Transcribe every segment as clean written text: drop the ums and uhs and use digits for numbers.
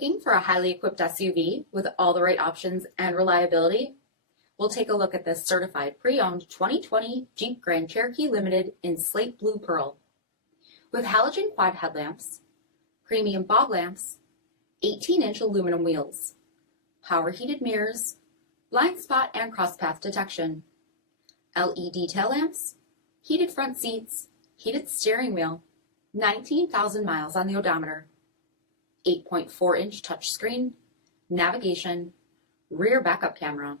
Looking for a highly equipped SUV with all the right options and reliability? We'll take a look at this certified pre-owned 2020 Jeep Grand Cherokee Limited in slate blue pearl. With halogen quad headlamps, premium fog lamps, 18-inch aluminum wheels, power heated mirrors, blind spot and crosspath detection, LED tail lamps, heated front seats, heated steering wheel, 19,000 miles on the odometer, 8.4-inch touchscreen, navigation, rear backup camera,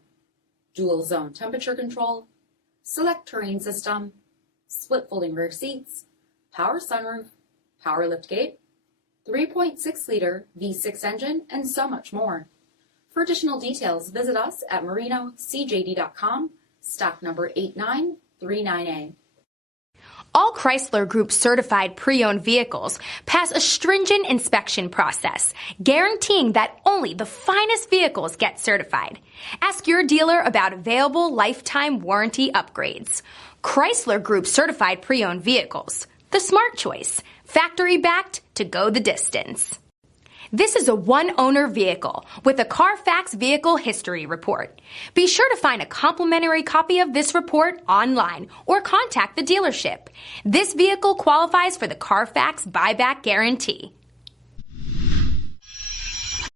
dual zone temperature control, SELEC-TERRAIN system, split folding rear seats, power sunroof, power liftgate, 3.6-liter V6 engine, and so much more. For additional details, visit us at marinocjd.com, stock number 8939A. All Chrysler Group certified pre-owned vehicles pass a stringent inspection process, guaranteeing that only the finest vehicles get certified. Ask your dealer about available lifetime warranty upgrades. Chrysler Group certified pre-owned vehicles, the smart choice, factory backed to go the distance. This is a one-owner vehicle with a CARFAX vehicle history report. Be sure to find a complimentary copy of this report online or contact the dealership. This vehicle qualifies for the CARFAX buyback guarantee.